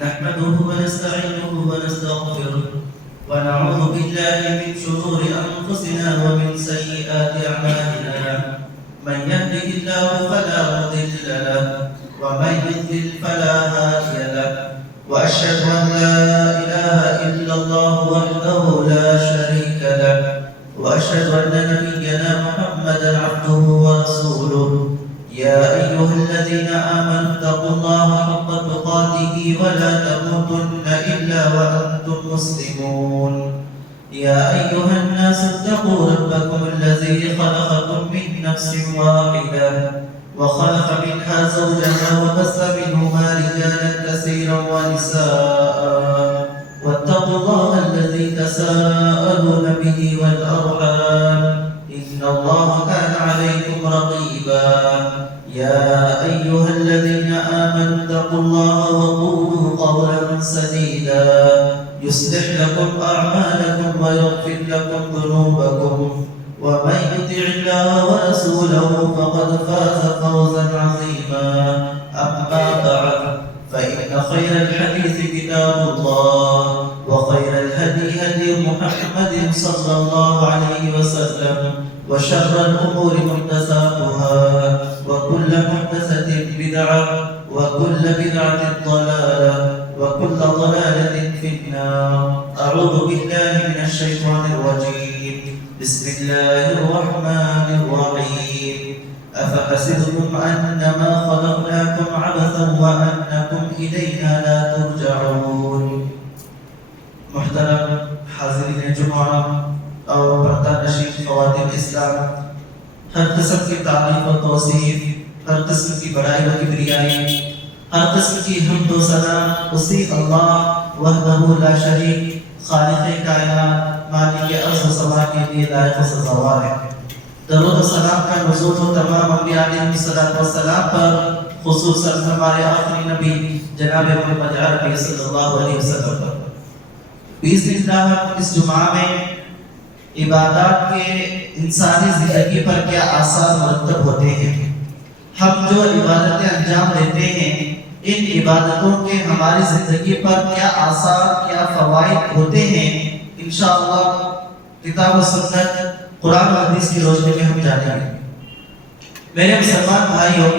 نحمده ونستعينه ونستغفره ونعوذ بالله من شرور أنفسنا ومن سيئات أعمالنا من يهده الله فلا مضل له ومن يضلل فلا هادي له وأشهد أن لا إله إلا الله وحده لا شريك له وأشهد أن نبينا محمدا عبده ورسوله يا أيها الذين آمنوا اتقوا الله حق تقاته ولا تموتن إلا وأنتم مسلمون يا أيها الناس اتقوا ربكم الذي خلقكم من نفس واحدة وخلق منها زوجها وبث منهما رجالا كثيرا ونساء واتقوا الله الذي تساءلون به والأرحام إن الله كان عليكم رقيبا يا أيها الذين آمنوا اتقوا الله وقولوا قولا سديدا يصلح لكم أعمالكم ويغفر لكم ذنوبكم ومن يطع الله ورسوله فقد فاز فوزا عظيما أما بعد فإن خير الحديث كتاب الله وخير الهدي هدي محمد صلى الله عليه وسلم وشر الأمور محدثاتها وكل محدثة بدعة وكل بدعة ضلالة وكل ضلالة في النار أعوذ بالله من الشيطان الرجيم بسم الله الرحمن الرحيم أفحسبتم أنما خلقناكم عبثا وأنكم إلينا لا ترجعون محترم حاضرین جمعہ اور پردہ نشین خواتین اسلام، ہر قسم کی تعریف و توصیف، ہر قسم کی بڑائی و کبریائی، ہر قسم کی حمد و ثنا اسی اللہ وحدہ لا شریک خالق کائنات مالک ارض و سما کے لیے لائق و سزاوار ہے۔ درود و سلام کا نزول ہو تمام انبیاء علیہ السلام پر، خصوصاً ہمارے آخری نبی جناب محمد عربی صلی اللہ علیہ وسلم پر۔ بإذن اللہ اس جمعہ میں عبادات کے انسانی زندگی پر کیا آثار مرتب ہوتے ہیں، ہم جو عبادتیں انجام دیتے ہیں ان عبادتوں کے ہماری زندگی پر کیا آثار کیا فوائد ہوتے ہیں، انشاءاللہ کتاب و سنت قرآن و حدیث کی روشنی میں ہم جانیں گے۔ میرے مسلمان بھائیوں،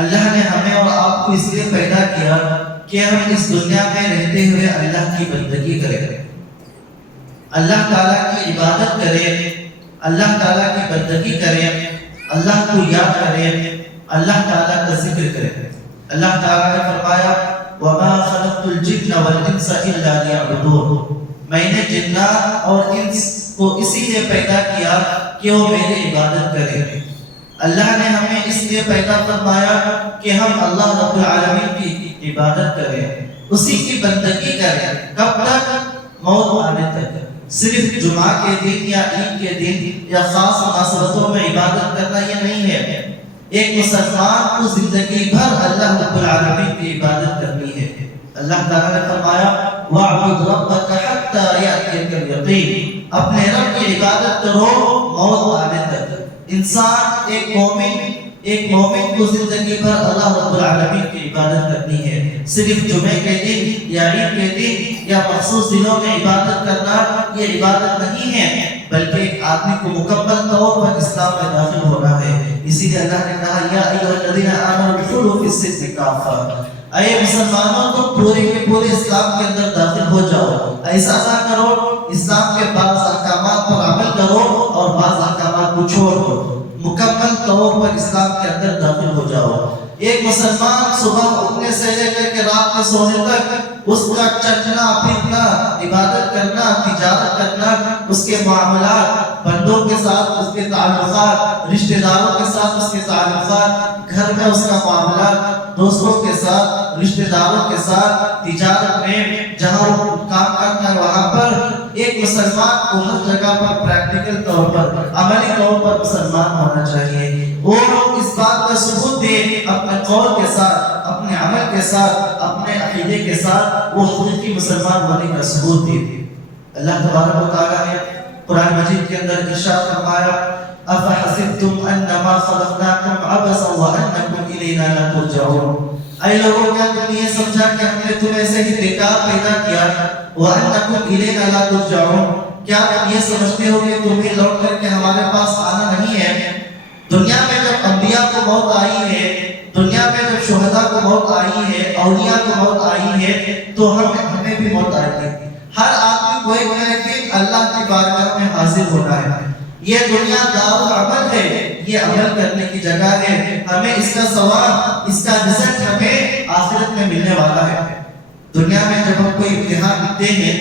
اللہ نے ہمیں اور آپ کو اس لیے پیدا کیا کہ ہم اس دنیا میں رہتے ہوئے اللہ کی بندگی کریں، اللہ تعالیٰ کی عبادت کریں، اللہ تعالیٰ کی بندگی کریں، اللہ کو یاد کریں، اللہ تعالیٰ کا ذکر کریں۔ اللہ تعالیٰ نے فرمایا وَمَا خَلَقْتُ الْجِنَّ وَالْإِنسَ إِلَّا لِيَعْبُدُونِ، میں نے جنات اور انس کو اسی لیے پیدا کیا کہ وہ میری عبادت کریں۔ اللہ نے ہمیں اس لیے پیدا فرمایا کہ ہم اللہ رب العالمین کی عبادت کریں، اسی کی بندگی کریں۔ کب تک؟ موت آنے تک۔ صرف جمعہ کے دن یا عید کے دن یا خاص مناسبتوں میں عبادت کرنا یہ نہیں ہے، ایک مسلمان کو زندگی بھر اللہ رب العالمین کی عبادت کرنی ہے۔ اللہ تعالیٰ نے فرمایا وَاعْبُدْ رَبَّكَ حَتَّى يَأْتِيَكَ الْيَقِينُ، اپنے رب کی عبادت کرو موت آنے تک۔ انسان ایک مومن کو زندگی بھر اللہ رب العالمین کی عبادت کرنی ہے۔ صرف جمعے کے دن یا عید کے دن یا مخصوص دنوں میں عبادت کرنا یہ عبادت نہیں ہے، بلکہ ایک آدمی کو مکمل طور پر اسلام میں داخل ہونا ہے۔ اسی لیے اللہ نے کہا یا ایھا الذین آمنوا ادخلوا فی السلم کافۃ، اے مسلمانوں تم پورے کے پورے اسلام کے اندر داخل ہو جاؤ۔ ایسا نہ کرو اسلام کے بعض احکامات پر عمل کرو اور بعض احکامات کو چھوڑ دو، مکمل طور پر اسلام کے اندر داخل ہو جاؤ۔ ایک مسلمان صبح اٹھنے سے لے کر کے رات میں سونے تک اس کا چلنا پھرنا، عبادت کرنا، تجارت کرنا، اس کے معاملات بندوں کے ساتھ اس کے تعلقات، رشتہ داروں کے ساتھ اس کے تعلقات، گھر میں اس کا معاملات، دوستوں کے ساتھ، رشتہ داروں کے ساتھ، تجارت میں جہاں وہ کام کرتا ہے وہاں پر ایک مسلمان کو ہر جگہ پر پریکٹیکل طور پر عملی طور پر مسلمان ہونا چاہیے۔ وہ اس بات کا ثبوت دے اپنے قول کے ساتھ، اپنے عمل کے ساتھ، اپنے عقیدے کے ساتھ، وہ حقیقی مسلمان ہونے کا ثبوت دے۔ اللہ تبارک و تعالیٰ نے قرآن مجید کے اندر ارشاد فرمایا افحسبتم انما خلقناکم عبثا وانکم الینا لا ترجعون، اے لوگوں کیا تم نے یہ سمجھا کہ ہم نے تم ایسے ہی بیکار پیدا کیا وَأَنَّكُمْ إِلَيْنَا لَا تُرْجَعُونَ کیا تم یہ سمجھتے ہو کہ تمہیں لوٹ کر کے ہمارے پاس آنا نہیں ہے؟ دنیا میں جب انبیاء کو موت آئی ہے، دنیا میں جب شہداء کو موت آئی ہے، اولیاء کو موت آئی ہے، تو ہمیں بھی موت آئی ہے۔ ہر آدمی کو ایک نہ ایک دن اللہ کی بارگاہ میں حاضر ہونا ہے۔ یہ دنیا دار العمل ہے، یہ عمل کرنے کی جگہ ہے، ہمیں اس کا ثواب، اس کا رزق ہمیں آخرت میں ملنے والا ہے۔ دنیا میں جب ہم کوئی امتحان لکھتے ہیں،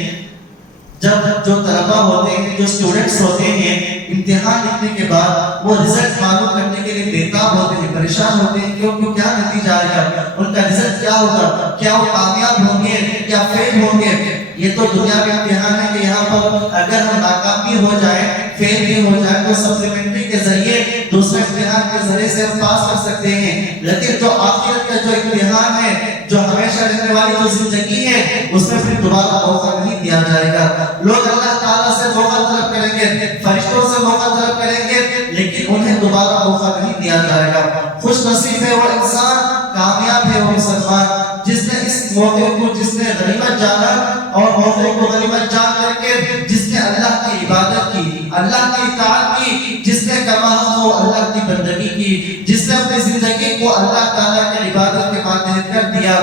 جب جو طلبہ ہوتے ہیں، جو اسٹوڈنٹس ہوتے ہیں، امتحان لکھنے کے بعد وہ رزلٹ معلوم کرنے کے لیے بےتاب ہوتے ہیں، پریشان ہوتے ہیں، کیوں کیا نتیجہ آئے گا، ان کا رزلٹ کیا ہوگا، کیا وہ کامیاب ہوں گے یا فیل ہوں گے۔ یہ تو دنیا میں امتحان ہے کہ یہاں پر اگر ہم ناکام بھی ہو جائیں، فیل بھی ہو جائیں، تو سپلیمنٹری کے ذریعے دوسرے امتحان کے ذریعے سے ہم پاس کر سکتے ہیں۔ لیکن جو آخرت کا جو امتحان ہے، جو ہمیشہ رہنے والی جو زندگی ہے، اس میں پھر دوبارہ موقع نہیں دیا جائے گا۔ لوگ اللہ تعالیٰ سے موقع طلب کریں گے، فرشتوں سے موقع طلب کریں گے، لیکن انہیں دوبارہ موقع نہیں دیا جائے گا۔ خوش نصیب ہے وہ انسان، کامیاب ہے وہ مسلمان جس نے اس موقع کو، جس نے غنیمت جانا اور موقع کو غنیمت جان کر کے جس نے اللہ کی عبادت کی، اللہ کی اطاعت کی، جس نے کما ہو اللہ کی بندگی کی، جس نے اپنی زندگی کو اللہ تعالیٰ کی عبادت کے ماتحت کر دیا،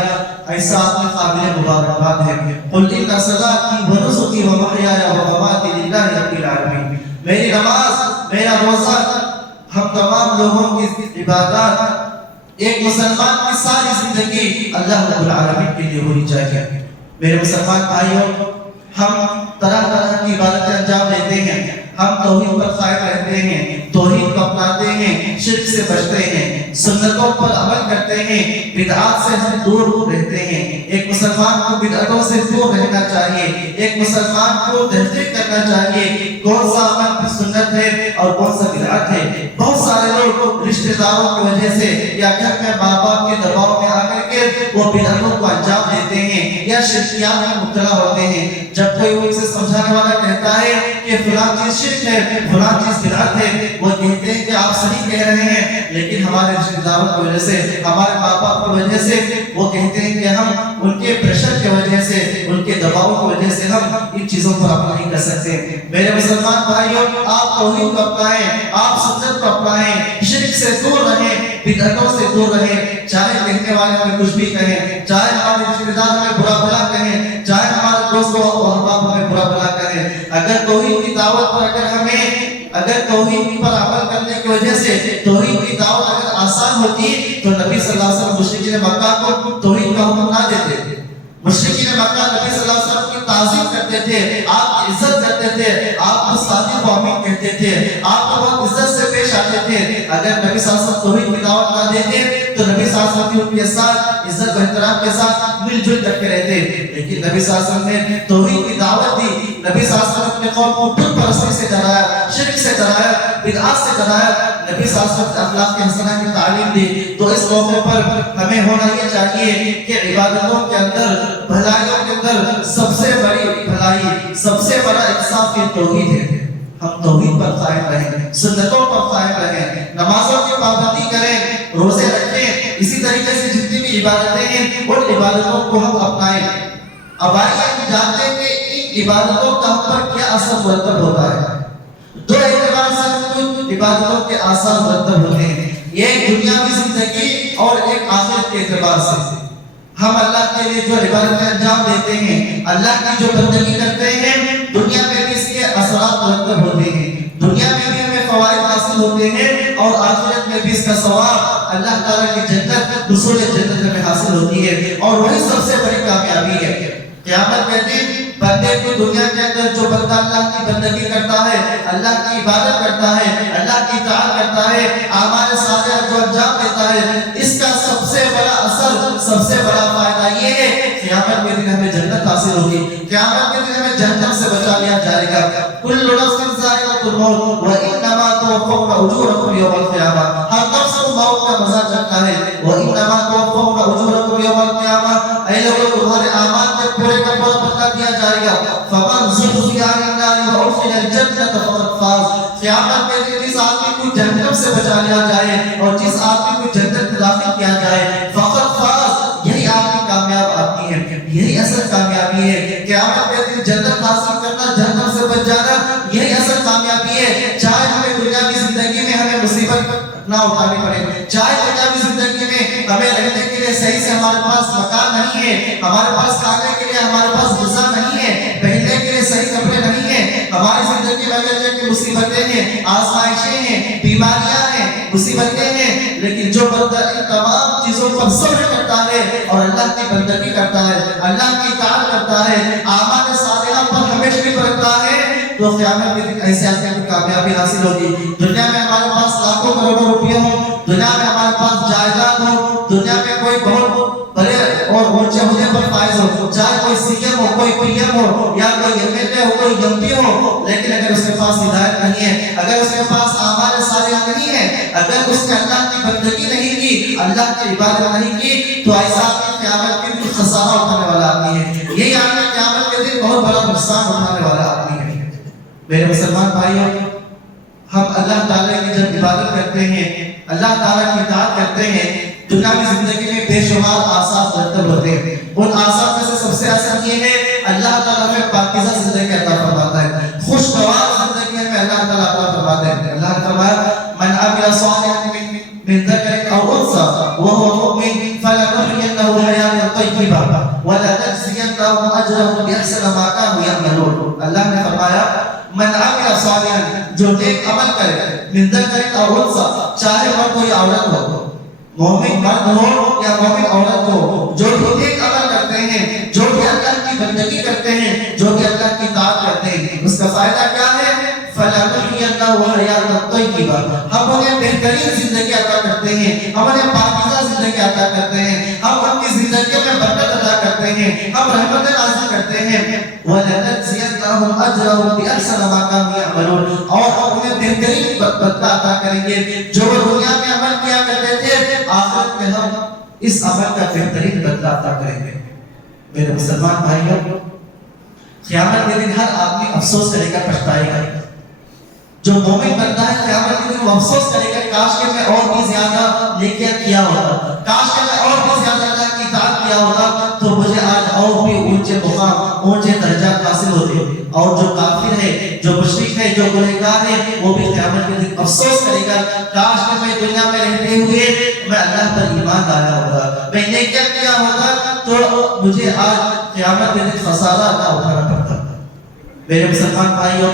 ایسا آدمی قابل مبارکباد ہے۔ قل ان صلاتی و نسکی و محیایا و مماتی للہ رب العالمین۔ میری نماز، میرا روزہ، ہم تمام لوگوں کی عبادات، ایک مسلمان کی ساری زندگی اللہ رب العالمین کے لیے ہونی چاہیے۔ میرے مسلمان بھائیوں، ہم طرح طرح کی عبادتیں انجام دیتے ہیں، ہم توحید پر قائم رہتے ہیں، توحید کو اپناتے ہیں، شرک سے بچتے ہیں، سنتوں پر عمل کرتے ہیں، بدعات سے ہم دور رہتے ہیں۔ ایک مسلمان کو بدعتوں سے دور رہنا چاہیے، ایک مسلمان کو تحقیق کرنا چاہیے کون سا عمل سنت ہے اور کون سا بدعت ہے۔ بہت سارے لوگ رشتہ داروں کی وجہ سے یا گھر میں ماں باپ کے دباؤ میں آ کر کے وہ بدعتوں کو انجام دیتے ہیں یا شرکیات میں مبتلا ہوتے ہیں۔ جب کوئی ان سے سمجھانے والا کہتا ہے کہ فلاں چیز شرک ہے، فلاں چیز بدعت ہے، وہ کہتے ہیں کہ آپ صحیح کہہ رہے ہیں، لیکن ہمارے رشتہ داروں کی وجہ سے، ہمارے ماں باپ کی وجہ سے وہ کہتے ہیں کہ ہم ان کے پریشر کی وجہ سے، ان کے دباؤ کی وجہ سے ہم ان چیزوں پر عمل نہیں کر سکتے۔ میرے مسلمان بھائیوں، آپ توحید کو اپنائیں، آپ سنت کو اپنائیں، شرک سے دور رہیں، بدعتوں سے دور رہیں۔ چاہے کہنے والے ہمیں کچھ بھی کہیں، چاہے ہمارے رشتہ دار ہمیں برا بھلا کہیں، چاہے ہمارے دوست و احباب ہمیں برا بھلا کہیں، اگر توحید کی دعوت پر اگر توحید پر عمل کرنے کی وجہ سے توحید کی دعوت اگر آسان ہوتی تو نبی صلی اللہ علیہ وسلم مشرکین مکہ کو توحید کا حکم نہ دیتے تھے۔ مشرکین مکہ نبی صلی اللہ علیہ وسلم کی تعظیم کرتے تھے، آپ کی عزت کرتے تھے، آپ کو صادق و امین کہتے تھے، آپ کو بہت عزت سے پیش آتے تھے۔ اگر نبی صلی اللہ علیہ وسلم توحید کی دعوت نہ دیتے تو نبی صلی اللہ علیہ وسلم ان کے ساتھ عزت و احترام کے ساتھ مل جل کر کے رہتے، لیکن نبی صلی اللہ علیہ وسلم نے توحید کی دعوت دی۔ نبی صلی اللہ علیہ وسلم اپنے قوم کو بت پرستی سے ڈرایا، شرک سے ڈرایا، بدعات سے ڈرایا۔ نبی صلی اللہ علیہ وسلم اخلاق کے حسنہ کی تعلیم دی۔ تو اس موقع پر ہمیں ہونا یہ چاہیے کہ عبادتوں کے اندر، بھلائیوں کے اندر سب سے بڑی بھلائی، سب سے بڑا انصاف یہ توحید ہے۔ ہم توحید پر قائم رہیں، سنتوں پر قائم رہیں، نمازوں کی پابندی کریں، روزے رکھیں، اسی طریقے سے جتنی بھی عبادتیں ہیں ان عبادتوں کو ہم اپنائیں۔ اب آئیے ہم جانتے ہیں کہ ان عبادتوں کا ہم پر کیا اثر مرتب ہوتا ہے۔ دو اعتبار سے ہم عبادتوں کے آثار مرتب ہوتے ہیں، ایک دنیاوی زندگی اور ایک آخرت کے اعتبار سے۔ ہم اللہ کے لیے جو عبادتیں انجام دیتے ہیں، اللہ کی جو بندگی کرتے ہیں، دنیا میں بھی اس کے اثرات مرتب ہوتے ہیں، دنیا میں بھی ہمیں فوائد حاصل ہوتے ہیں اور آخرت میں بھی اس کا ثواب اللہ تعالیٰ کی جنت، حصول جنت میں حاصل ہوتی ہے، اور وہی سب سے بڑی کامیابی ہے۔ قیامت کے دن بندے کو دنیا کے اندر جو بندہ اللہ کی بندگی کرتا ہے، اللہ کی عبادت کرتا ہے، اللہ کی اطاعت کرتا ہے، اعمال صالحہ جو انجام دیتا ہے، اس کا سب سے بڑا اثر، سب سے بڑا فائدہ یہ ہے قیامت کے دن ہمیں جنت حاصل ہوگی، قیامت کے دن ہمیں جہنم سے بچا لیا جائے گا۔ کل نفس ذائقۃ الموت وانما توفون اجورکم یوم القیامہ، ہر نفس کو موت کا مزہ چکھنا ہے۔ وانما توفون اجورکم یوم القیامہ، اے لوگوں تمہارے اعمال کے پورے کا پورا بدلہ دیا جائے گا۔ فمن زحزح عن النار وادخل الجنة فقد فاز، قیامت میں جس آدمی کو جہنم سے بچا لیا جائے اور جس آدمی کو جنت میں داخل کیا جائے، فقد فاز، یہی اصل کامیابی ہے. قیامت کے دن جنت حاصل کرنا, جہنم سے بچ جانا, یہی اصل کامیابی ہے. چاہے ہمیں دنیا کی زندگی میں ہمیں مصیبت نہ اٹھانی پڑے, چاہے دنیا کی زندگی میں ہمیں رہنے کے لیے صحیح سے ہمارے پاس مکان نہیں ہے, ہمارے پاس کھانے کے لیے ہمارے پاس غذا نہیں ہے, پہننے کے لیے صحیح کپڑے نہیں ہیں, ہماری زندگی میں اگر کہ مصیبتیں ہیں, آزمائشیں ہیں, بیماریاں ہیں, مصیبتیں ہیں, لیکن جو بندہ ان تمام چیزوں پر صبر کرتا ہے اور اللہ کی بندگی کرتا ہے, اللہ کی اطاعت کرتا ہے, اعمال صالحہ پر ہمیشہ برتتا ہے, تو قیامت کے دن ایسے آدمی کو کامیابی حاصل ہوگی. دنیا میں ہمارے پاس لاکھوں کروڑوں روپے ہوں, دنیا میں ہمارے پاس جائیداد ہو, دنیا میں کوئی بہت بڑے اور اونچے عہدے پر فائز ہو, چاہے کوئی سی ایم ہو, کوئی پی ایم ہو, یا کوئی ایم ایل اے ہو, کوئی ایم پی ہو, لیکن اگر اس کے پاس ہدایت نہیں ہے, اگر اس کے پاس اعمال صالحہ نہیں ہے, اگر اس نے اللہ کی بندگی نہیں کی, اللہ کی عبادت نہیں کی, تو ایسا آدمی قیامت کے دن خسارہ اٹھانے والا آدمی ہے. یہی آدمی قیامت کے دن بہت بڑا نقصان اٹھانے والا آدمی ہے. میرے مسلمان بھائیوں, ہم اللہ تعالیٰ کی جب عبادت کرتے ہیں, اللہ تعالیٰ کی اطاعت کرتے ہیں, دنیا کی زندگی میں بے شمار آثار مرتب ہوتے ہیں. ان آثار میں سے سب سے اہم یہ ہے, اللہ تعالیٰ ہمیں پاکیزہ زندگی عطا فرماتا ہے, خوشگوار زندگی ہمیں اللہ تعالیٰ عطا فرماتا ہے. اللہ نے فرمایا, من عمل صالحا من ذکر او انثى وهو مؤمن فلنحيينه حياة طیبہ ولنجزینهم اجرهم باحسن ما كانوا يعملون. اللہ نے فرمایا, من عمل صالحا, جو نیک عمل کرے, من ذکر او انثى, چاہے وہ کوئی عورت ہو, مومن مرد ہو یا مومن عورت ہو, جو بھی نیک عمل کرتے ہیں, جو بھی اللہ کی بندگی کرتے ہیں, جو بھی اللہ کی اطاعت کرتے ہیں, اس کا فائدہ کیا ہے؟ فَلَنُحْيِيَنَّهُ حَيَاةً طَيِّبَةً, ہم انہیں بہترین زندگی عطا کرتے ہیں, ہم انہیں پاکیزہ زندگی عطا کرتے ہیں, ہم ان کی زندگی میں برکت عطا کرتے ہیں, ہم رحمت نازل کرتے ہیں. وَلَنَجْزِيَنَّهُمْ أَجْرَهُمْ بِأَحْسَنِ مَا كَانُوا يَعْمَلُونَ, اور ہم انہیں بہترین بدلہ عطا کریں گے. جو دنیا میں عمل کیا کرتے تھے, آخرت میں ہم اس عمل کا بہترین بدلہ عطا کریں گے. میرے مسلمان بھائیوں, قیامت کے دن ہر آدمی افسوس کرے گا, پچھتائے گا. جو مومن بنتا ہے قیامت کے دن وہ افسوس کرے گا, کاش کہ میں اور بھی زیادہ نیکیاں کیا ہوتا, کاش کہ میں اور بھی زیادہ اللہ کی اطاعت کیا ہوتا, تو مجھے آج اور بھی اونچے مقام, اونچے درجات حاصل ہوتے. اور جو کافر ہے, جو مشرک ہے, جو گنہگار ہے, وہ بھی قیامت کے دن افسوس کرے گا, کاش کہ میں دنیا میں رہتے ہوئے میں اللہ پر ایمان لایا ہوتا, میں نیکیاں کیا ہوتا, تو مجھے آج قیامت کے دن خسارہ نہ اٹھانا پڑتا. میرے مسلمان بھائیوں,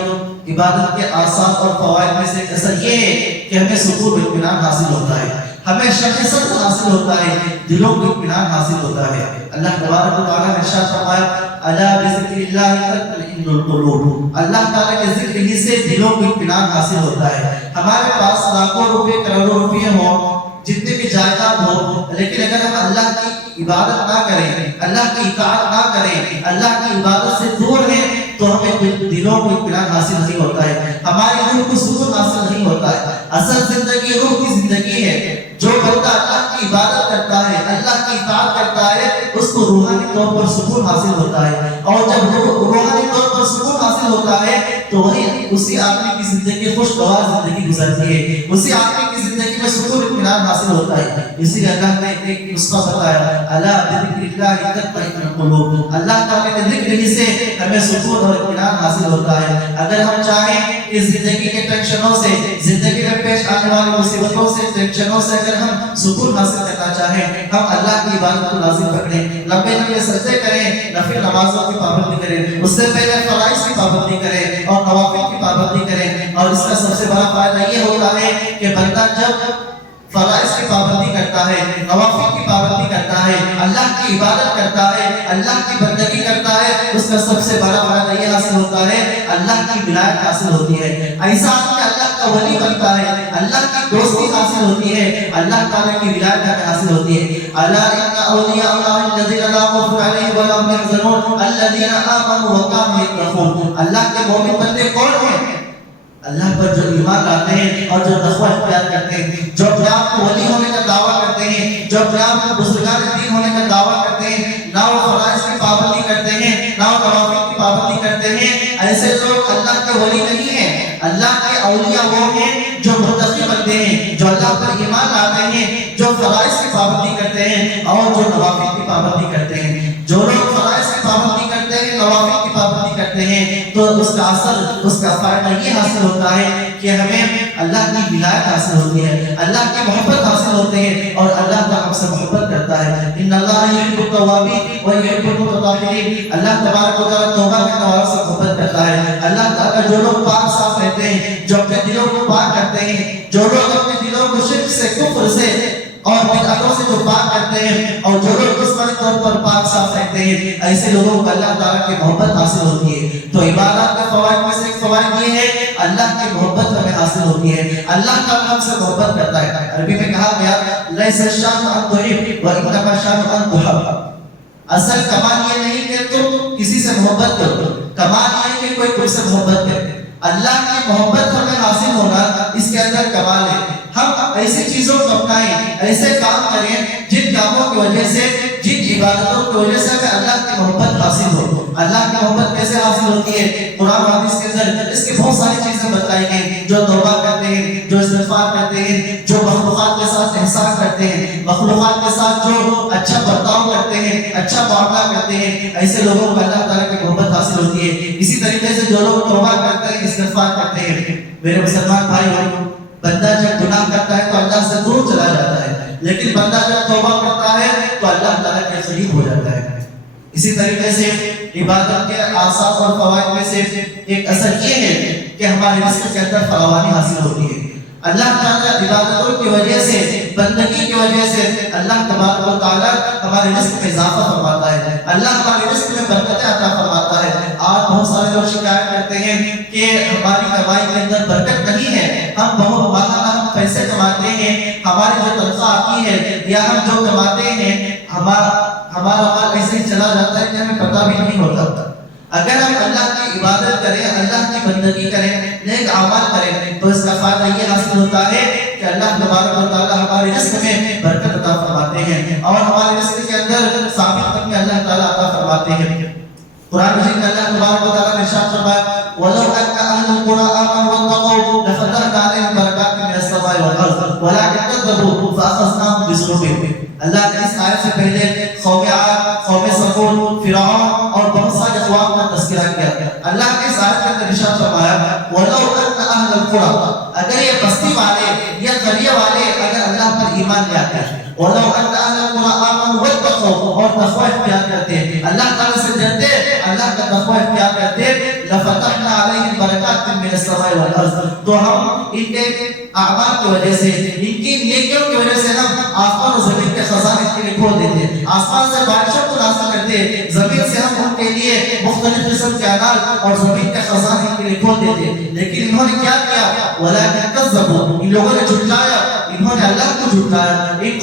عبادت کے آثار اور فوائد میں سے ایک اثر یہ ہے کہ ہمیں سکون و اطمینان حاصل ہوتا ہے, ہمیں شرح صدر حاصل ہوتا ہے, دلوں کو اطمینان حاصل ہوتا ہے. اللہ تبارک و تعالیٰ نے ارشاد فرمایا, الا بذکر اللہ تطمئن القلوب, اللہ تعالیٰ کے ذکر ہی سے دلوں کو اطمینان حاصل ہوتا ہے. ہمارے پاس لاکھوں روپے, کروڑوں روپے ہوں, جتنے بھی جائیداد ہو, لیکن اگر ہم اللہ کی عبادت نہ کریں, اللہ کی اطاعت نہ کریں, اللہ کی عبادت سے دور ہیں, تو ہمیں دلوں کو اطمینان حاصل نہیں ہوتا ہے, ہماری روح کو سکون حاصل نہیں ہوتا ہے. اصل زندگی روح کی زندگی ہے. جو بندہ اللہ کی عبادت کرتا ہے, اللہ کی اطاعت کرتا ہے, اس کو روحانی طور پر سکون حاصل ہوتا ہے. اور جب روحانی طور پر سکون حاصل ہوتا ہے, تو وہی اسی آدمی کی زندگی خوشگوار زندگی گزرتی ہے, اسی آدمی کی زندگی میں سکون اطمینان حاصل ہوتا ہے. اسی لیے اللہ نے ایک نسخہ بتایا, الا بذکر اللہ تطمئن القلوب, اللہ تعالیٰ کے ذکر ہی سے ہمیں سکون اور اطمینان حاصل ہوتا ہے. اگر ہم چاہیں کہ زندگی کے ٹینشنوں سے, زندگی میں پیش آنے والی مصیبتوں سے, ٹینشنوں سے اگر ہم سکون حاصل کرنا چاہیں, ہم اللہ کی عبادت کو لازم پکڑیں, لمبے لمبے سجدے کریں, نفل نمازوں کی پابندی کریں, اس سے پہلے فرائض کی پابندی کریں اور نوافل کی پابندی کریں. اور اس کا سب سے بڑا فائدہ یہ ہوتا ہے کہ بندہ جب فرائض کی پابندی کرتا ہے, نوافل کی پابندی کرتا ہے, اللہ کی عبادت کرتا ہے, اللہ کی بندگی کرتا ہے, اس کا سب سے بڑا فائدہ یہ حاصل ہوتا ہے, اللہ کی ولایت حاصل ہوتی ہے. ایسا آدمی اللہ کا ولی بنتا ہے, اللہ کی دوستی حاصل ہوتی ہے, اللہ تعالیٰ کی ولایت حاصل ہوتی ہے. الا ان اولیاء اللہ الذین لا خوف علیہم ولا هم يحزنون الذین آمنوا وكانوا يتقون. اللہ کے مومن بندے کون ہیں؟ اللہ پر جو ایمان لاتے ہیں اور جو تقوی اختیار کرتے ہیں, جو اپنے آپ کو ولی ہونے کا دعویٰ کرتے ہیں, جو اپنے آپ کو بزرگان دین ہونے کا دعویٰ کرتے ہیں, نہ وہ فرائض کی پابندی کرتے ہیں, نہ وہ نوافل کی پابندی کرتے ہیں, ایسے لوگ اللہ کے ولی نہیں ہیں. اللہ کے اولیاء وہ ہیں جو متقی بندے ہیں, جو اللہ پر ایمان لاتے ہیں, جو فرائض کی پابندی کرتے ہیں اور جو نوافل کی پابندی کرتے ہیں. جو لوگ فرائض کرتے ہیں تو اس کا اثر، اس کا فائدہ یہ حاصل ہوتا ہے کہ ہمیں اللہ کی ولایت حاصل ہوتی ہے، اللہ کی محبت حاصل ہوتی ہے، اور اللہ تعالیٰ ہم سے محبت کرتا ہے۔ ان اللہ یحب التوابین و یحب المتطہرین، اللہ تبارک و تعالیٰ توبہ کرنے والوں سے محبت کرتا ہے۔ اللہ تعالیٰ جو لوگ پاک صاف رہتے ہیں، جو اپنے دلوں کو پاک کرتے ہیں، جو لوگ اپنے دلوں کو شرک سے، کفر سے اور بدعتوں سے جو پاک کرتے ہیں، اور جو لوگ جسمانی طور پر پاک صاف رہتے ہیں، ایسے لوگوں کو اللہ تعالیٰ کی محبت حاصل ہوتی ہے۔ تو عبادات کے فوائد میں سے ایک فوائد یہ ہے اللہ کی محبت ہمیں حاصل ہوتی ہے، اللہ تعالیٰ ہم سے محبت کرتا ہے۔ عربی میں کہا گیا لیس الشان ان تحب وانما الشان ان تحب، اصل کمال یہ نہیں کہ تم کسی سے محبت کرو، کمال یہ ہے کہ کوئی تم سے محبت کرے۔ اللہ کی محبت ہمیں حاصل ہونا اس کے اندر کمال ہے۔ ہم ایسی چیزوں کو اپنائیں، ایسے کام کریں جن کاموں کی وجہ سے، جن عبادتوں کی وجہ سے ہمیں اللہ کی محبت حاصل ہو۔ اللہ کی محبت کیسے حاصل ہوتی ہے؟ قرآن و حدیث کے اندر اس کی بہت ساری چیزیں بتائی گئی۔ جو توبہ کرتے ہیں، جو استغفار کرتے ہیں، جو مخلوقات کے ساتھ احسان کرتے ہیں، مخلوقات کے ساتھ جو اچھا برتاؤ کرتے ہیں، اچھا معاملہ کرتے ہیں، ایسے لوگوں کو اللہ تعالیٰ کی محبت حاصل ہوتی ہے۔ اسی طریقے سے جو لوگ توبہ کرتے ہیں، استغفار کرتے ہیں، میرے مسلمان بھائی، بندہ جب گناہ کرتا ہے تو اللہ سے دور چلا جاتا ہے، لیکن بندہ جب توبہ کرتا ہے تو اللہ تعالیٰ کے قریب ہو جاتا ہے۔ اسی طریقے سے عبادت کے آثار اور فوائد میں سے ایک اثر یہ ہے کہ ہمارے رزق کے اندر فراوانی حاصل ہوتی ہے۔ اللہ تعالیٰ عبادتوں کی وجہ سے، بندگی کی وجہ سے اللہ تبارک و تعالیٰ ہمارے رزق میں اضافہ فرماتا ہے، اللہ ہمارے رزق میں برکتیں عطا فرماتا ہے۔ آج بہت سارے لوگ شکایت کرتے ہیں کہ ہماری کمائی کے اندر برکت نہیں ہے، ہم بہت ماہانہ ہم پیسے کماتے ہیں، ہماری جو تنخواہ آتی ہے یا ہم جو کماتے ہیں ہمارا مال ایسے ہی چلا جاتا ہے کہ ہمیں پتہ بھی نہیں ہوتا۔ اگر ہم اللہ کی عبادت کریں، اللہ کی بندگی کریں، نیک اعمال کریں، تو اس کا فائدہ یہ حاصل ہوتا ہے کہ اللہ تبارک و تعالیٰ ہمارے رزق میں برکت عطا فرماتے ہیں، اور ہمارے رزق کے اندر ثابت قدمی اللہ تعالیٰ عطا فرماتے ہیں۔ قرآن مجید میں اللہ تبارک و تعالیٰ نے ارشاد فرمایا وَلَوْ أَنَّ أَهْلَ الْقُرَىٰ آمَنُوا وَاتَّقَوْا لَفَتَحْنَا عَلَيْهِمْ بَرَكَاتٍ مِّنَ السَّمَاءِ وَالْأَرْضِ وَلَٰكِن كَذَّبُوا فَأَخَذْنَاهُمْ بِذُنُوبِهِمْ۔ اللہ نے اس آیت سے پہلے قوم عاد، قوم ثمود، فرعون اور بہت سارے اقوام کا تذکرہ کیا۔ اللہ نے اس آیت کے اندر ارشاد فرمایا وَلَوْ أَنَّ أَهْلَ الْقُرَىٰ، اگر یہ بستی والے یا قریہ والے اگر اللہ پر ایمان لے آتے ہیں، وَلَوْ أَنَّ أَهْلَ الْقُرَىٰ آمَنُوا وَاتَّقَوْا، اور تقوی اختیار کرتے ہیں، اللہ تعالیٰ سے ڈرتے، اللہ کا تقوی اختیار کرتے، لَفَتَحْنَا عَلَيْهِمْ بَرَكَاتٍ مِّنَ السَّمَاءِ وَالْأَرْضِ، تو ہم ان کے اعمال کی وجہ سے، ان کی نیکیوں کی وجہ سے ہم آسمان و زمین کے خزانے کے لیے کھول دیتے، آسمان سے بارشوں کو نازل کرتے، زمین سے ہم ان کے لیے مختلف قسم کے اناج اور زمین کے خزانے کے لیے کھول دیتے، لیکن انہوں نے کیا کیا؟ وَلَٰكِن كَذَّبُوا، ان لوگوں نے جھٹلایا، انہوں نے اللہ کو جھٹلایا، ان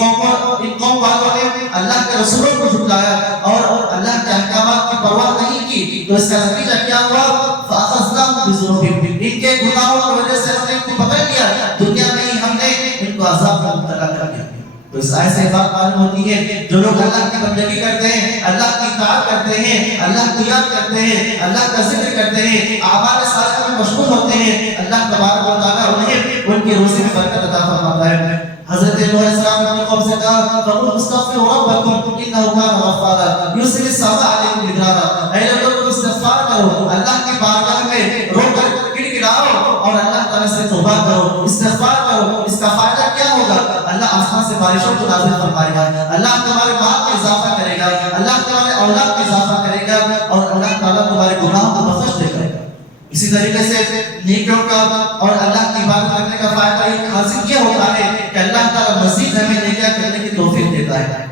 قوم والوں نے اللہ کے رسولوں کو جھٹلایا اور اللہ کے احکامات کی پرواہ نہیں کی، تو اس کا نتیجہ کیا ہوا؟ فَأَخَذْنَاهُمْ بِذُنُوبِهِمْ، ان کے گناہوں کی وجہ سے ہم نے ان کو پکڑ لیا، دنیا میں ہی ہم نے ان کو عذاب میں مبتلا کر دیا۔ تو اس آیت سے بات معلوم ہوتی ہے جو لوگ اللہ کی بندگی کرتے ہیں، اللہ کی اطاعت کرتے ہیں، اللہ کی یاد کرتے ہیں، اللہ کا ذکر کرتے ہیں، اعمال صالحہ میں مشغول ہوتے ہیں، اللہ تبارک و تعالیٰ انہیں ان کے روزی میں برکت عطا فرماتا ہے۔ حضرت نوح علیہ السلام نے اپنے قوم سے کہا فَقُلْ اسْتَغْفِرُوا رَبَّكُمْ إِنَّهُ كَانَ غَفَّارًا يُرْسِلِ السَّمَاءَ عَلَيْكُمْ مِدْرَارًا، اے لوگوں استغفار کرو، اللہ کی بارگاہ میں رو کر گڑگڑاؤ اور اللہ تعالیٰ سے توبہ کرو، استغفار کرو۔ اس کا فائدہ کیا ہوگا؟ اللہ آسمان سے بارشوں کو نازل فرمائے گا، اللہ تمہارے مال میں اضافہ کرے گا، اللہ تمہارے اولاد میں اضافہ کرے گا، اور اللہ تعالیٰ تمہارے گناہوں کو بخش دے گا۔ اسی طریقے سے نیکیوں کا اور اللہ کی عبادت کرنے کا فائدہ یہ حاصل کیا ہوتا ہے کہ اللہ تعالیٰ مزید ہمیں نیکیاں کرنے کی توفیق دیتا ہے۔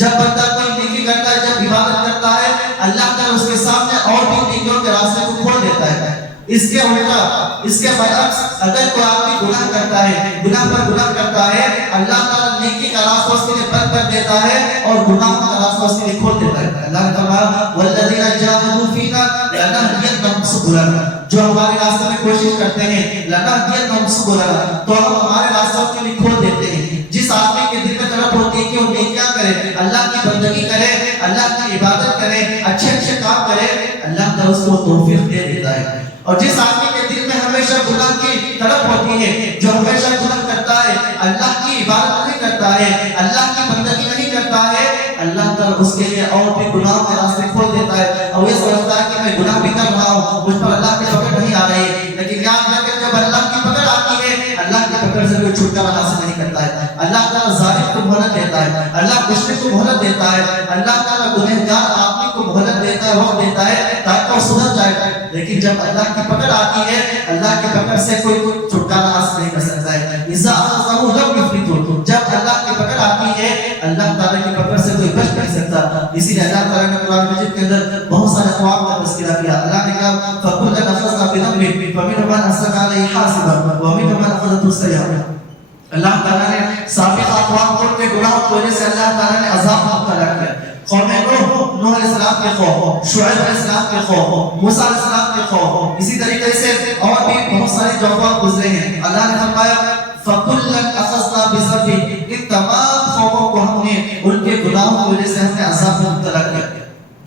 جب بندہ کوئی نیکی کرتا ہے، جب عبادت کرتا ہے، اللہ تعالیٰ اس کے سامنے اور بھی نیکیوں کے راستے کو کھول دیتا ہے۔ اس کے الٹا، اس کے برعکس، اگر کوئی آدمی گناہ کرتا ہے، گناہ پر گناہ کرتا ہے، اللہ تعالیٰ نیکی کا راستہ اس کے لیے بند کر دیتا ہے اور گناہوں کا راستہ اس کے لیے کھول دیتا ہے۔ اللہ نے فرمایا وَالَّذِينَ جَاهَدُوا فِينَا لَنَهْدِيَنَّهُمْ سُبُلَنَا، جو ہمارے راستے میں کوشش کرتے ہیں، لَنَهْدِيَنَّهُمْ سُبُلَنَا، تو ہم ہمارے راستوں کے لیے کھول دیتے ہیں۔ جس آدمی کے دل میں طلب ہوتی ہے کہ وہ نیکیاں کرے، اللہ کی بندگی کرے، اللہ کی عبادت کرے، اچھے اچھے کام کرے، اللہ تعالیٰ اس کو توفیق دے دیتا ہے۔ اور جس آدمی کے دل میں ہمیشہ گناہ کی طلب ہوتی ہے، جو ہمیشہ گناہ کرتا ہے، اللہ کی عبادت نہیں کرتا ہے، اللہ کی بندگی نہیں کرتا ہے، اللہ تعالیٰ اس کے لیے اور بھی گناہوں کے راستے کھول دیتا ہے، اور یہ سمجھتا ہے کہ میں گناہ بھی کر رہا دوسرے کو مہلت دیتا ہے, اللہ تعالیٰ گنہگار آدمی کو مہلت دیتا ہے, وقت دیتا ہے تاکہ وہ سدھر جائے. لیکن جب اللہ کی پکڑ آتی ہے, اللہ کی پکڑ سے کوئی چھٹکارا حاصل نہیں کر سکتا ہے. اذا اخذہ لم یفلتہ, جب اللہ کی پکڑ آتی ہے اللہ تعالیٰ کی پکڑ سے کوئی بچ نہیں سکتا. اسی لیے اللہ تعالیٰ نے قرآن مجید کے اندر بہت سارے اقوام کا تذکرہ کیا. اللہ نے کہا فَكُلًّا أَخَذْنَا بِذَنبِهِ فَمِنْهُم مَّنْ أَرْسَلْنَا عَلَيْهِ حَاصِبًا وَمِنْهُم مَّنْ أَخَذَتْهُ الصَّيْحَةُ. اللہ تعالیٰ نے سابق اقوام کو کے گناہوں کی وجہ سے اللہ تعالیٰ نے عذاب مبتلا کیا. قوم نوح علیہ السلام کے خوف, شعیب علیہ السلام کے خوف, موسیٰ علیہ السلام کے خوف, اسی طریقے سے اور بھی بہت سارے جواب گزرے ہیں. اللہ نے فرمایا فَكُلًّا أَخَذْنَا بِذَنبِهِ, ان تمام قوموں کو ہم نے ان کے گناہوں کی وجہ سے ہم نے عذاب مبتلا کیا.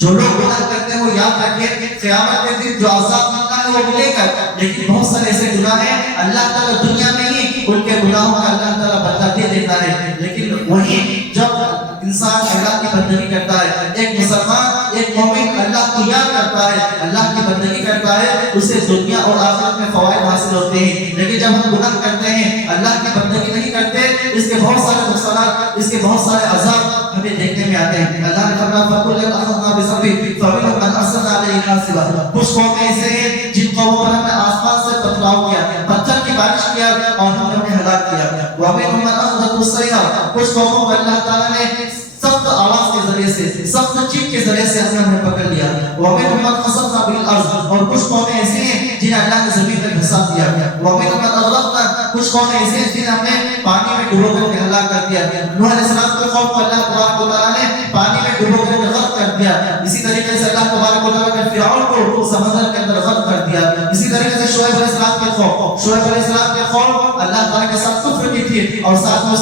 جو لوگ گناہ کرتے ہیں وہ یاد رکھیں قیامت کے دن جو عذاب ملنا ہے وہ ملے گا. لیکن بہت سارے ایسے گناہ ہیں اللہ تعالیٰ دنیا میں ہی ان کے گناہوں کا اللہ تعالیٰ بدلہ دے دیتا ہے. لیکن وہی جب انسان اللہ کی بندگی کرتا ہے, ایک مسلمان ایک مومن اللہ کو یاد کرتا ہے, اللہ کی بندگی کرتا ہے, اسے دنیا اور آخرت میں فوائد حاصل ہوتے ہیں. لیکن جب ہم گناہ کرتے ہیں, اللہ کی بندگی نہیں کرتے, اس کے بہت سارے نقصانات, اس کے بہت سارے عذاب ہمیں دیکھنے میں آتے ہیں. اللہ نے فرمایا فَكُلًّا أَخَذْنَا بِذَنبِهِ فَمِنْهُم مَّنْ أَرْسَلْنَا عَلَيْهِ حَاصِبًا. کچھ قومیں ایسے ہیں جن قوموں پر ہم نے آسمان سے پتھراؤ کیا, پتھر کی بارش کیا اور ہم نے انہیں ہلاک کیا. وَمِنْهُم مَّنْ أَخَذَتْهُ الصَّيْحَةُ, کچھ قوموں کو اللہ تعالیٰ نے سخت آواز کے ذریعے سے, سخت چیخ کے ذریعے سے ہم نے پکڑ لیا. وَمِنْهُم مَّنْ خَسَفْنَا بِالْأَرْضِ, اور کچھ قومیں ایسی ہیں جنہیں اللہ نے زمین پر دھسا دیا. وَمِنْهُم مَّنْ أَغْرَقْنَا, کچھ قومیں ایسی ہیں جنہیں ہم نے پانی میں ڈبو کر کے ہلاک کر دیا. نوح علیہ السلام کے قوم کو اللہ تبارک و تعالیٰ نے پانی میں ڈبو کر کے غرق کر دیا. اسی طریقے سے اللہ تبارک و تعالیٰ نے فرعون کو سمندر کے اندر غرق کر دیا. اسی طریقے سے شعیب علیہ السلام کے قوم, شعیب علیہ السلام کے قوم اللہ تعالیٰ کے ساتھ کفر کی تھی اور ساتھ میں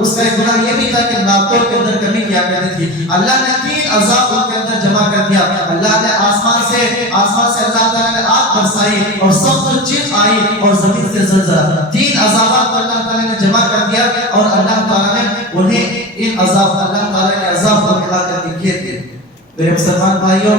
اس کا ایک گناہ یہ بھی تھا کہ ناطور کے اندر کمی کیا کرتی تھی. اللہ نے 3 عذاب ان کے اندر جمع کر دیا. اللہ نے آسمان سے اللہ تعالیٰ نے آگ برسائی اور سخت چیخ آئی اور زمین سے زلزلہ. 3 عذابات اللہ تعالیٰ نے جمع کر دیا اور اللہ تعالیٰ نے انہیں ان عذاب, اللہ تعالیٰ کے عذاب کو ملا کر کے کیے تھے. میرے مسلمان بھائیوں,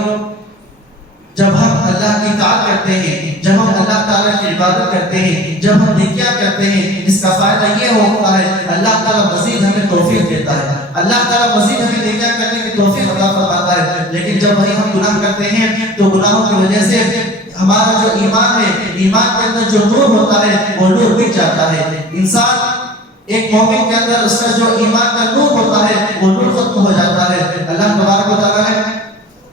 جب ہم اللہ کی اطاعت کرتے ہیں, جب ہم اللہ تعالیٰ کی عبادت کرتے ہیں, جب ہم نیکیاں کرتے ہیں, اس کا فائدہ یہ ہوتا ہے اللہ تعالیٰ مزید ہمیں توفیق دیتا ہے. اللہ تعالیٰ مزید ہمیں نیکیاں کرنے کی توفیق عطا فرماتا ہے. لیکن جب وہی ہم گناہ کرتے ہیں تو گناہوں کی وجہ سے ہمارا جو ایمان ہے, ایمان کے اندر جو نور ہوتا ہے وہ نور مٹ جاتا ہے. انسان ایک مومن کے اندر اس کا جو ایمان کا نور ہوتا ہے وہ نور ختم ہو جاتا ہے. اللہ تبارک و تعالیٰ نے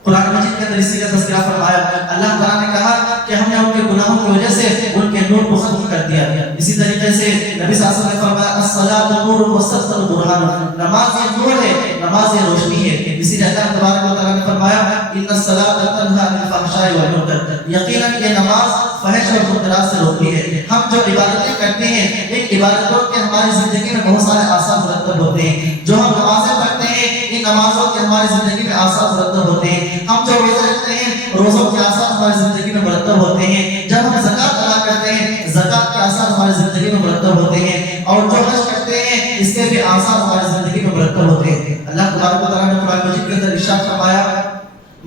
قرآن مجید کے اندر اسی کا تذکرہ فرمایا. اللہ تعالیٰ نے کہا کہ ہم نے ان کے گناہوں کی وجہ سے ان کے نور کو ختم کر دیا. اسی طریقے سے نبی صلی اللہ علیہ وسلم نے فرمایا الصلاۃ نور والصدقۃ برہان, نماز یہ نور ہے, نماز یہ روشنی ہے. اسی لیے اللہ تبارک و تعالیٰ نے فرمایا ان الصلاۃ تنہی عن الفحشاء والمنکر, یقیناً یہ نماز فحش اور منکرات سے روکتی ہے. ہم جو عبادتیں کرتے ہیں ان عبادتوں کے ہماری زندگی میں بہت سارے آثار مرتب ہوتے ہیں. جو ہم نمازیں پڑھتے ہیں ان نمازوں کے ہماری زندگی میں آثار مرتب ہوتے ہیں. ہم جو روزے رکھتے ہیں روزوں کے آثار ہماری زندگی میں مرتب ہوتے ہیں. جب ہم زکات ادا کرتے ہیں زکات کے آثار ہماری زندگی میں مرتب ہوتے ہیں. اور جو حج کرتے ہیں اس کے بھی آثار ہماری زندگی میں مرتب ہوتے ہیں. اللہ تبارک و تعالیٰ نے قرآن مجید کے اندر ارشاد فرمایا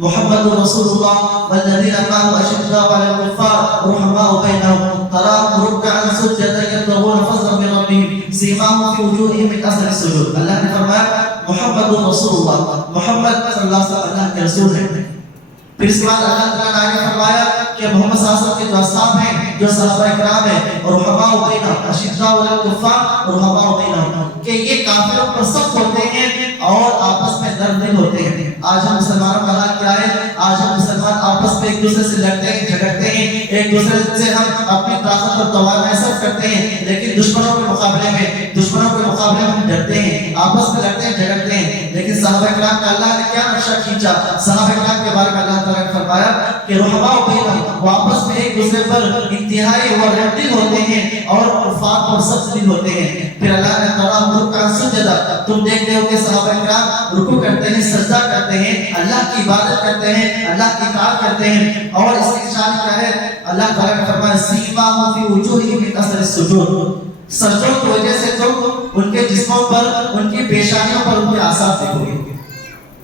محمد رسول اللہ والذین معه اشداء علی الکفار رحماء بینہم تراہم رکعا سجدا یبتغون فضلا من ربہم سیماہم فی وجوہہم من اثر السجود. اللہ نے فرمایا محمد رسول اللہ, محمد صلی اللہ علیہ وسلم اللہ کے رسول ہیں. پھر اس کے بعد اللہ تعالیٰ نے فرمایا کہ محمد صلی اللہ علیہ وسلم کے جو اصحاب ہیں, جو صحابہ کرام ہیں, اور رحماء بینہم اشداء علی الکفار رحماء بینہم, کہ یہ کافروں پر سخت ہوتے ہیں اور آپس میں نرم ہوتے ہیں. آج ہم مسلمانوں کا حال کیا ہے؟ آج ہم مسلمان آپس میں ایک دوسرے سے لڑتے ہیں, جھگڑتے ہیں, ایک دوسرے سے ہم اپنی طاقت اور توان محسوس کرتے ہیں. لیکن دشمنوں کے مقابلے میں ہم ڈرتے ہیں, آپس میں لڑتے ہیں, جھگڑتے ہیں. لیکن صحابہ کرام کا اللہ نے کیا نقشہ کھینچا؟ صحابہ کرام کے بارے میں اللہ تعالیٰ نے فرمایا کہ رحماء بینہم, وہ آپس میں ایک دوسرے پر انتہائی ورحمدل ہوتے ہیں اور کفار پر سخت دل ہوتے ہیں. پھر اللہ نے تراہم رکعا سجدا, تم دیکھتے ہو کہ صحابہ کرام رکوع کرتے ہیں, سجدہ کرتے ہیں, اللہ کی عبادت کرتے ہیں, اللہ کی اطاعت کرتے ہیں. اور اس کی نشانی کیا ہے؟ اللہ تعالیٰ نے فرمایا سیماہم فی وجوہہم من اثر السجود, سجدوں کی وجہ سے تم ان کے جسموں پر, ان کی پیشانیوں پر ان کے آثار دیکھو گے.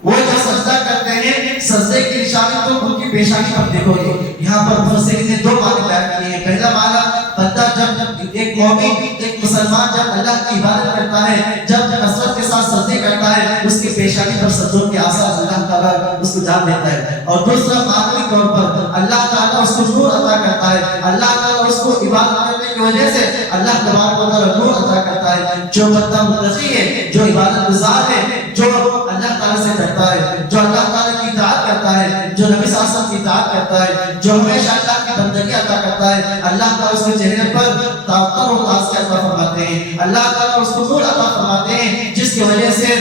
وہ جو سجدہ کرتے ہیں سجدے کی نشانی تم ان کی پیشانی پر دیکھو گے. یہاں پر مفسرین نے 2 معنی بیان کیے ہیں. پہلا معنی بندہ جب ایک مومن, ایک مسلمان جب اللہ کی عبادت کرتا ہے, جب کثرت کے ساتھ سجدے بندگی کرتا ہے اس کی پیشانی پر سجود کے آثار اللہ تعالیٰ اس کو جان دیتا ہے. اور دوسرا معنوی طور پر اللہ تعالیٰ اس کو نور عطا کرتا ہے. اللہ تعالیٰ اس کو عبادت کرنے کی وجہ سے اللہ تبارک و تعالیٰ نور عطا کرتا ہے. جو بندہ متقی ہے, جو عبادت گزار ہے, جو اللہ تعالیٰ سے ڈرتا ہے, جو اللہ تعالیٰ کی اطاعت کرتا ہے, جو نبی صلی اللہ علیہ وسلم کی اطاعت کرتا ہے, جو ہمیشہ اللہ کی بندگی عطا کرتا ہے, اللہ تعالیٰ اس کے چہرے پر تر و تازہ عطا فرماتے ہیں. اللہ تعالیٰ اس کو نور عطا فرماتے ہیں جس کی وجہ سے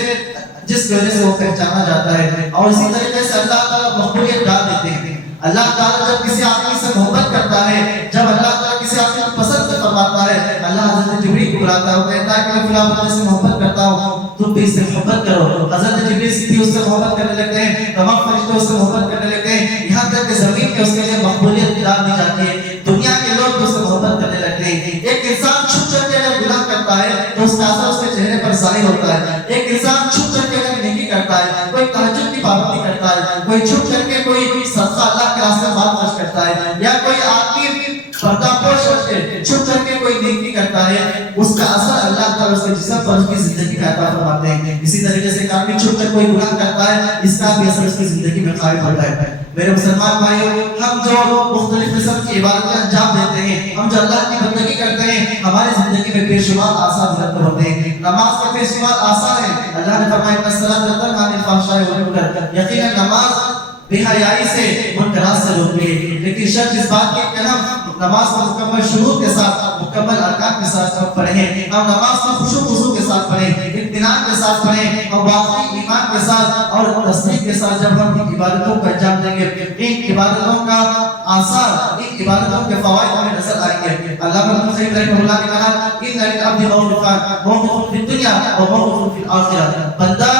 وہ پہچانا جاتا ہے. اور اسی طریقے سے اللہ تعالیٰ مقبولیت ڈال دیتے ہیں. اللہ تعالیٰ جب کسی آدمی سے محبت کرتا ہے, جب اللہ تعالیٰ کسی آدمی کو پسند فرماتا ہے, اللہ حضرت جبریل کو بلاتا ہے, وہ کہتا ہے کہ میں فلاں بندے سے محبت کرتا ہوں, تم بھی اس سے محبت کرو. حضرت جبریل بھی اس سے محبت کرنے لگتے ہیں, تمام فرشتے اس سے محبت کرنے لگتے ہیں, یہاں تک کہ زمین میں اس کے لیے مقبولیت ڈال دی جاتی ہے. دنیا کے لوگ اس سے محبت کرنے لگتے ہیں. ایک انسان چھپ کر کے اگر گناہ کرتا ہے تو اس کا اثر اس کے چہرے پر ظاہر ہوتا ہے. ایک انسان چھپ کر کے اگر نیکی کرتا ہے, کوئی تہجد کی پابندی کرتا ہے, کوئی چھپ کر کے کوئی صدقہ اللہ کے راستے میں مال خرچ کرتا ہے, یا کوئی آدمی پردہ پوش ہو کے چھپ کر کے کوئی نیکی کرتا ہے, اس کا اثر اللہ تعالیٰ اس کے جسم پر اس کی زندگی میں عطا فرماتے ہیں. اسی طریقے سے آدمی چھپ کر کوئی گناہ کرتا ہے, اس کا بھی اثر اس کی زندگی میں قائم ہوتا ہے. میرے مسلمان بھائیوں, ہم جو مختلف قسم کی عبادتیں انجام دیتے ہیں, ہم جو اللہ کی بندگی کرتے ہیں, ہماری زندگی میں بے شمار آثار مرتب ہوتے ہیں. نماز کے بے شمار آثار ہیں. اللہ نے فرمایا ان الصلاۃ تنہی عن الفحشاء والمنکر, یقیناً نماز بے حیائی سے, منکرات سے روکتی ہے. لیکن شرط اس بات کی کہ ہم نماز کو مکمل شروع کے ساتھ, مکمل ارکان کے ساتھ پڑھیں. ہم نماز کو خشوع خضوع کے ساتھ پڑھیں, اطمینان کے ساتھ پڑھیں, اور واقعی ایمان کے ساتھ اور تصدیق کے ساتھ جب ہم ان عبادتوں کا انجام دیں گے, ان عبادتوں کا آثار, ان عبادتوں کے فوائد ہمیں نظر آئیں گے. علامہ ابن القیم رحمہ اللہ نے کہا ان للعبد موقفان, موقف فی الدنیا و موقف فی الآخرہ. بندہ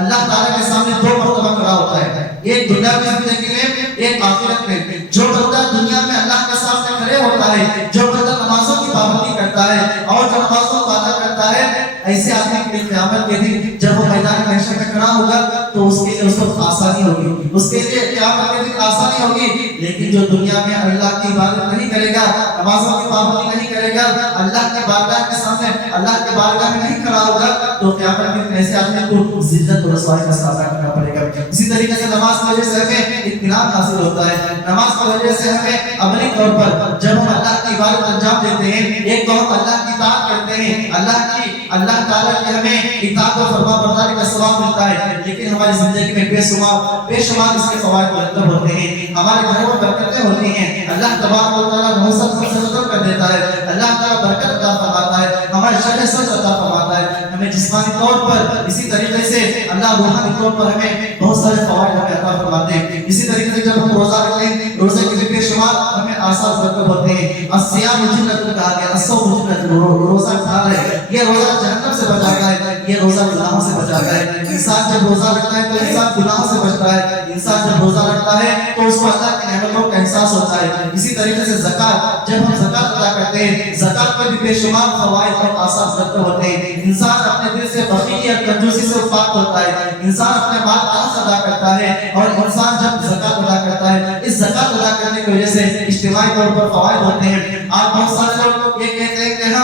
اللہ تعالیٰ کے سامنے دو مرتبہ کھڑا ہوتا ہے, ایک دنیا کی زندگی میں, ایک آخرت میں. جو بندہ دنیا میں اللہ کے سامنے کھڑے ہوتا ہے, جو بندہ نمازوں کی پابندی کرتا ہے اور جو نمازوں کو ادا کرتا ہے, ایسے آدمی کے قیامت کے دن جب وہ میدان محشر میں کھڑا ہوگا تو اس کے لیے اس وقت آسانی ہوگی, اس کے لیے قیامت کے دن آسانی ہوگی. لیکن جو دنیا میں اللہ کی عبادت نہیں کرے گا, نمازوں کی پابندی نہیں کرے گا, اللہ کی بارگاہ کے سامنے, اللہ کے بارگاہ میں نہیں کھڑا ہوگا, تو قیامت کے دن ایسے آدمی کو ذلت اور رسوائی کا سامنا کرنا پڑے گا. اسی طریقے سے نماز کی وجہ سے ہمیں اطمینان حاصل ہوتا ہے. نماز کی وجہ سے ہمیں عملی طور پر جب ہم اللہ کی عبادت انجام دیتے ہیں, ایک تو ہم اللہ کی اطاعت کرتے ہیں, اللہ تعالیٰ کی ہمیں اطاعت و فرما برداری کا ثواب ملتا ہے, لیکن ہماری زندگی میں بے شمار اس کے فوائد مرتب ہوتے ہیں. ہمارے گھروں میں برکتیں ہوتی ہیں, اللہ تبارک و تعالیٰ محسن سے ختم کر دیتا ہے, اللہ تعالیٰ برکت عطا فرماتا ہے, ہمارے شرح سچ عطا فرماتا ہے, ہمیں جسمانی طور پر, اسی طریقے سے اللہ روحانی طور پر ہمیں بہت سارے فوائد ہمیں عطا فرماتے ہیں. اسی طریقے سے جب ہم روزہ رکھتے ہیں, روزے کے بے شمار ہمیں آثار مرتب ہوتے ہیں. الصیام جنۃ کہا گیا, الصوم جنۃ, روزہ کھا ہے, یہ روزہ جہنم سے بچاتا ہے, یہ روزہ گناہوں سے بچاتا ہے. انسان جب روزہ رکھتا ہے تو انسان گناہوں سے بچتا ہے. انسان جب روزہ رکھتا ہے تو اس کو اللہ کی نعمتوں کا احساس ہوتا ہے. اسی طریقے سے زکات, جب ہم زکات ادا کرتے ہیں, زکات پر بھی بے شمار فوائد اور آثار مرتب ہوتے ہیں. انسان اپنے دل سے بخیلی اور کنجوسی سے پاک ہوتا ہے, انسان اپنے مال کا حق ادا کرتا ہے, اور انسان جب زکات ادا کرتا ہے, اس زکات ادا کرنے کی وجہ سے اجتماعی طور پر فوائد ہوتے ہیں. آج بہت سارے لوگ یہ کہتے ہیں کہ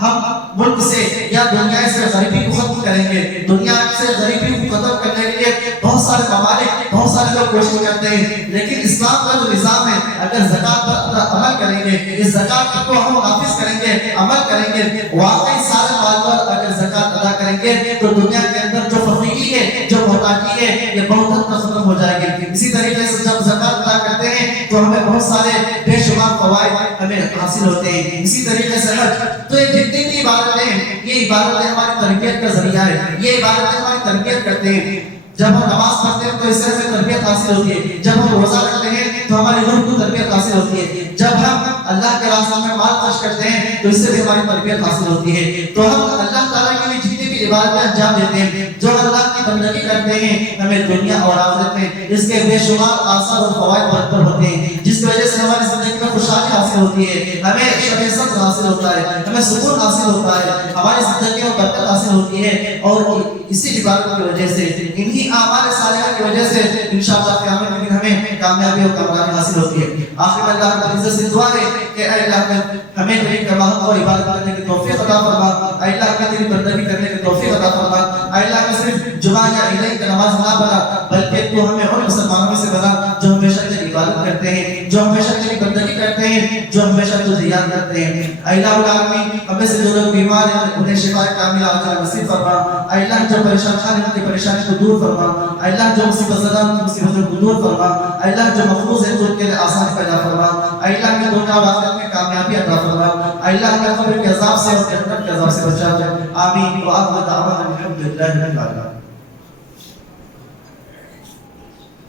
ہم ملک سے یا دنیا سے غریبی کو ختم کریں گے. دنیا سے غریبی کو ختم کرنے کے لیے بہت سارے ممالک, بہت سارے لوگ کوشش کرتے ہیں, لیکن اسلام کا جو نظام ہے, اگر زکات پر عمل کریں گے, اس زکات کو ہم نافذ کریں گے, عمل کریں گے, واقعی سارے مالدار اگر زکات ادا کریں گے تو دنیا کے اندر جو فقیری ہے, جو محتاجی ہے, یہ بہت حد تک ختم ہو جائے گی. اسی طریقے سے جب زکات ادا کرتے ہیں تو ہمیں بہت سارے بے شمار فوائد ہمیں حاصل ہوتے ہیں. اسی طریقے سے حج, تو یہ جتنی بھی عبادتیں ہیں, یہ عبادتیں ہماری تربیت کا ذریعہ ہے, یہ عبادتیں ہماری تربیت کرتے ہیں. جب ہم نماز پڑھتے ہیں تو اس سے ہمیں تربیت حاصل ہوتی ہے, جب ہم روزہ رکھتے ہیں تو ہماری روح کو تربیت حاصل ہوتی ہے, جب ہم اللہ کے راستے میں مال خرچ کرتے ہیں تو اس سے بھی ہماری تربیت حاصل ہوتی ہے. تو ہم اللہ تعالیٰ کے لیے جتنی بھی عبادتیں انجام دیتے ہیں, جو اللہ کی بندگی کرتے ہیں, ہمیں دنیا اور آخرت میں اس کے بے شمار آثار اور فوائد مرتب ہوتے ہیں, جس کی وجہ سے ہماری زندگی میں خوشحالی حاصل ہوتی ہے, ہمیں شرح صدر حاصل ہوتا ہے, ہمیں سکون حاصل ہوتا ہے, ہماری زندگی میں برکت حاصل ہوتی ہے. اور اسی عبادت کی وجہ سے, انہی اعمال صالحہ کی وجہ سے انشاءاللہ قیامت کے دن ہمیں کامیابی اور کامیابی حاصل ہوتی ہے. آخر میں اللہ رب العزت سے دعا ہے کہ اے اللہ ہمیں تیری کماحت اور عبادت کرنے کی توفیق عطا فرما, اے اللہ ہمیں تیری بندگی کرنے کی توفیق عطا فرما, اے اللہ صرف جمعہ یا عیدین کا نماز نہ بنا بلکہ تو ہمیں ان مسلمانوں میں سے بنا جو ہمیشہ تیری عبادت کرتے ہیں، جو ہمیشہ تیری بندگی کرتے ہیں، جو ہمیشہ تجھے یاد کرتے ہیں۔ اے الہ العالمین ہمیں سے جو لوگ بیمار ہیں انہیں شفا کاملہ عاجلہ نصیب فرما۔ اے اللہ جو پریشان ہیں ان کی پریشانی کو دور فرما۔ اے اللہ جو مصیبت زدہ ان کی مصیبتوں کو دور فرما۔ اے اللہ جو مفروض ہیں تو ان کے لیے آسانی پیدا فرما۔ اے اللہ ہمیں دنیا اور آخرت میں کامیابی عطا فرما۔ اے اللہ ہمیں قبر کے عذاب سے اور جہنم کے عذاب سے بچا۔ آمین۔ وآخر دعوانا الحمدللہ رب العالمین۔